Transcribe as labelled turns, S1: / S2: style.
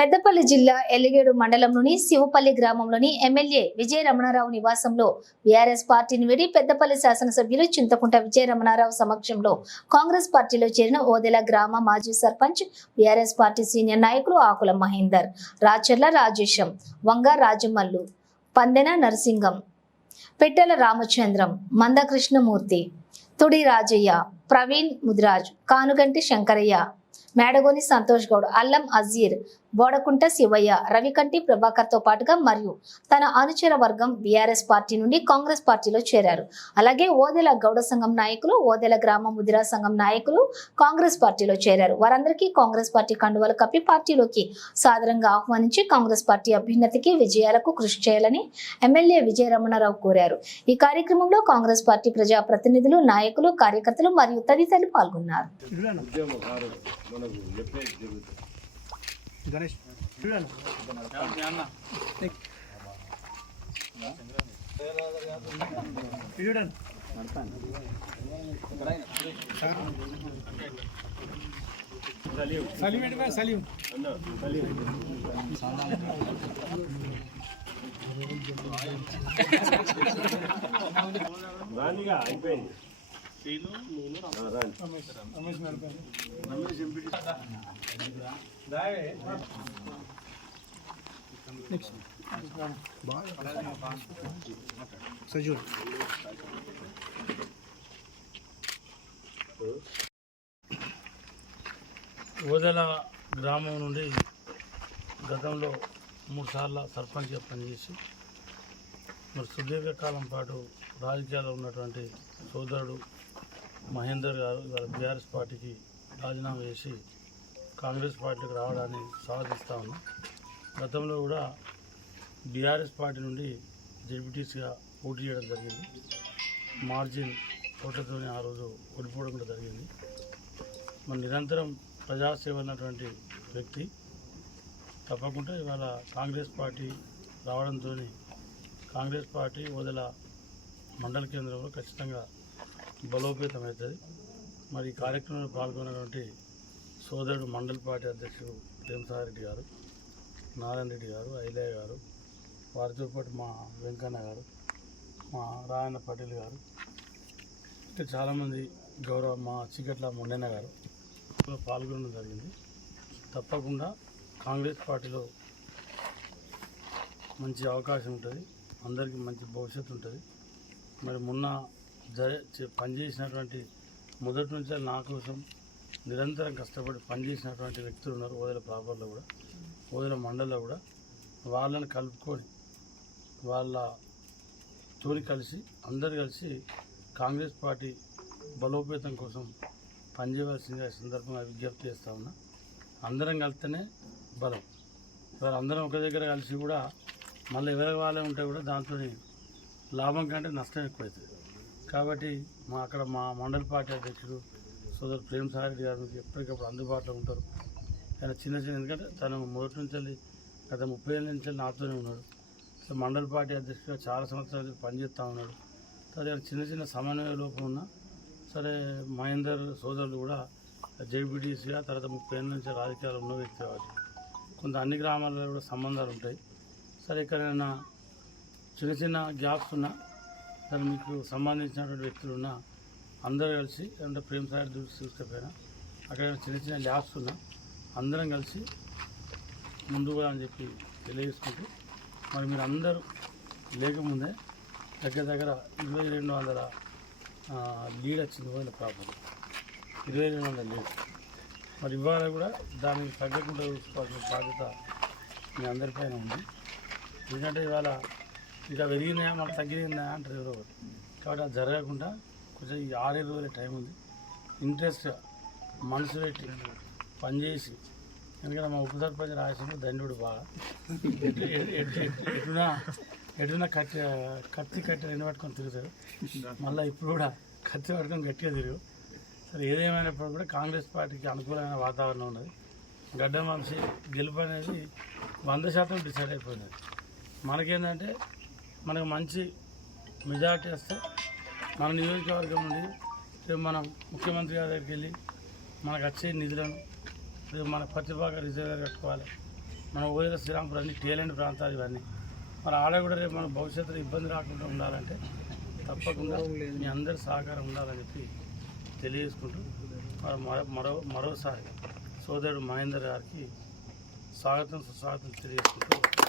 S1: పెద్దపల్లి జిల్లా ఎల్లిగేడు మండలంలోని శివపల్లి గ్రామంలోని ఎమ్మెల్యే విజయ రమణారావు నివాసంలో బీఆర్ఎస్ పార్టీని వీడి పెద్దపల్లి శాసనసభ్యులు చింతకుంట విజయ రమణారావు సమక్షంలో కాంగ్రెస్ పార్టీలో చేరిన ఓదెల గ్రామ మాజీ సర్పంచ్ బీఆర్ఎస్ పార్టీ సీనియర్ నాయకులు ఆకుల మహేందర్ రాచర్ల రాజేశం వంగ రాజమల్లు పందెన నరసింగం పెట్టెల రామచంద్రం మందకృష్ణమూర్తి తుడి రాజయ్య ప్రవీణ్ ముదిరాజ్ కానుగంటి శంకరయ్య మేడగోని సంతోష్ గౌడ్ అల్లం అజీర్ బోడకుంట శివయ్య రవికంటి ప్రభాకర్తో పాటుగా మరియు తన అనుచర వర్గం బీఆర్ఎస్ పార్టీ నుండి కాంగ్రెస్ పార్టీలో చేరారు. అలాగే ఓదెల గౌడ సంఘం నాయకులు ఓదెల గ్రామ ముదిరా సంఘం నాయకులు కాంగ్రెస్ పార్టీలో చేరారు. వారందరికీ కాంగ్రెస్ పార్టీ కండువాలు కప్పి పార్టీలోకి సాదరంగా ఆహ్వానించి కాంగ్రెస్ పార్టీ అభ్యున్నతికి విజయాలకు కృషి చేయాలని ఎమ్మెల్యే విజయ రమణారావు కోరారు. ఈ కార్యక్రమంలో కాంగ్రెస్ పార్టీ ప్రజా ప్రతినిధులు నాయకులు కార్యకర్తలు మరియు తదితరులు పాల్గొన్నారు
S2: ఉద్యమకారుడు మనకు చెప్పే జరుగుతుంది
S3: గణేష్ చూడండి. చూడండి. సలీం ఏంటి బాయ్ సలీం?
S2: రానిగా అయిపోయింది.
S4: ఓదెల గ్రామం నుండి గతంలో మూడు సార్లు సర్పంచ్గా పనిచేసి మరి సుదీర్ఘకాలం పాటు రాజకీయాల్లో ఉన్నటువంటి సోదరుడు మహేందర్ గారు ఇవాళ బీఆర్ఎస్ పార్టీకి రాజీనామా చేసి కాంగ్రెస్ పార్టీకి రావడాన్ని స్వాగతిస్తా ఉన్నాం. గతంలో కూడా బీఆర్ఎస్ పార్టీ నుండి జెడ్పీటీసీగా పోటీ చేయడం జరిగింది. మార్జిన్ ఓట్లతోనే ఆ రోజు ఓడిపోవడం కూడా జరిగింది. మరి నిరంతరం ప్రజాసేవ అన్నటువంటి వ్యక్తి. తప్పకుండా ఇవాళ కాంగ్రెస్ పార్టీ రావడంతో కాంగ్రెస్ పార్టీ వదిల మండల కేంద్రంలో ఖచ్చితంగా బలోపేతమవుతుంది మరి ఈ కార్యక్రమంలో పాల్గొన్నటువంటి సోదరుడు మండల పార్టీ అధ్యక్షుడు ప్రేమసారెడ్డి గారు నారాయణ రెడ్డి గారు ఐలయ్య గారు వారితో పాటు మా వెంకన్న గారు మా రాయన్న పటేల్ గారు ఇంకా చాలామంది గౌరవ మా చీకట్ల మొండన్న గారు పాల్గొనడం జరిగింది. తప్పకుండా కాంగ్రెస్ పార్టీలో మంచి అవకాశం ఉంటుంది. అందరికీ మంచి భవిష్యత్తు ఉంటుంది. మరి మొన్న జరి పనిచేసినటువంటి మొదటి నుంచే నా కోసం నిరంతరం కష్టపడి పనిచేసినటువంటి వ్యక్తులు ఉన్నారు. ఓదల ప్రాపర్లో కూడా ఓదెల మండల్లో కూడా. వాళ్ళని కలుపుకొని వాళ్ళ తోని కలిసి అందరు కలిసి కాంగ్రెస్ పార్టీ బలోపేతం కోసం పనిచేయవలసిందిగా సందర్భంగా విజ్ఞప్తి చేస్తా ఉన్నా. అందరం కలిస్తేనే బలం. వారు అందరం ఒక దగ్గర కలిసి కూడా మళ్ళీ ఎవరికి వాళ్ళే ఉంటే కూడా దాంతో లాభం కంటే నష్టం ఎక్కువైతుంది కాబట్టి మా అక్కడ మా మండల పార్టీ అధ్యక్షుడు సోదరు ప్రేమ్ సారెడ్డి గారు మీకు ఎప్పటికప్పుడు అందుబాటులో ఉంటారు. ఆయన చిన్న చిన్న ఎందుకంటే తను మొదటి నుంచి వెళ్ళి గత ముప్పై ఏళ్ళ నుంచి వెళ్ళి నాతోనే ఉన్నాడు. సో మండల పార్టీ అధ్యక్షుడిగా చాలా సంవత్సరాలు పనిచేస్తూ ఉన్నాడు. సరే చిన్న చిన్న సమన్వయ లోపం ఉన్నా సరే మహేందర్ సోదరులు కూడా జేబీటీసీగా తర్వాత ముప్పై ఏళ్ళ నుంచి రాజకీయాలు ఉన్న వ్యక్తి కాబట్టి కొంత అన్ని గ్రామాల్లో కూడా సంబంధాలు ఉంటాయి. సరే ఎక్కడైనా చిన్న చిన్న గ్యాప్స్ ఉన్నా దాన్ని మీకు సంబంధించినటువంటి వ్యక్తులు ఉన్నా అందరూ కలిసి అంటే ప్రేమ సాగర్ దృష్టి తీసుకపోయినా అక్కడ చిన్న చిన్న ల్యాబ్స్ ఉన్నా అందరం కలిసి ముందుగా అని చెప్పి తెలియజేసుకుంటూ మరి మీరు అందరూ లేకముందే దగ్గర దగ్గర ఇరవై రెండు వందల లీడ్ వచ్చింది పోయిన ప్రాబ్లం ఇరవై రెండు వందల లీడ్ మరి ఇవాళ కూడా దానికి తగ్గకుండా చూసుకోవాల్సిన బాధ్యత మీ అందరిపైన ఉంది. ఎందుకంటే ఇవాళ ఇక పెరిగినాయా మాకు తగ్గినాయా అంటారు ఎవరో ఒకటి కాబట్టి అది జరగకుండా కొంచెం ఈ ఆరేడు రోజుల టైం ఉంది. ఇంట్రెస్ట్ మనసు పెట్టి పనిచేసి ఎందుకంటే మా ఉప సర్పంచ్ రాసిన దండుడు బాగా. ఎటున ఎటున ఎటునా ఎటునా కత్తి కత్తి కట్టి రెండు పట్టుకొని తిరుగుతారు మళ్ళీ ఇప్పుడు కూడా కత్తి పట్టుకొని గట్టిగా తిరుగు. సరే ఏదేమైనప్పుడు కూడా కాంగ్రెస్ పార్టీకి అనుకూలమైన వాతావరణం ఉన్నది. గడ్డ మనిషి గెలుపు అనేది వంద శాతం డిసైడ్ అయిపోయింది. మనకేంటంటే మనకు మంచి మెజార్టీ వస్తే మన నియోజకవర్గం నుండి రేపు మనం ముఖ్యమంత్రి గారి దగ్గరికి వెళ్ళి మనకు వచ్చే నిధులను రేపు మన ప్రతిభాగా రిజర్వేర్ కట్టుకోవాలి. మన ఊరిలో శ్రీరాంపూర్ అన్ని టేలెంట్ ప్రాంతాలు ఇవన్నీ. మరి ఆడ కూడా రేపు మన భవిష్యత్తులో ఇబ్బంది రాకుండా ఉండాలంటే తప్పకుండా మీ అందరి సహకారం ఉండాలని చెప్పి తెలియజేసుకుంటూ మరి మరో మరో మరోసారి సోదరుడు మహేందర్ గారికి స్వాగతం సుస్వాగతం తెలియజేసుకుంటూ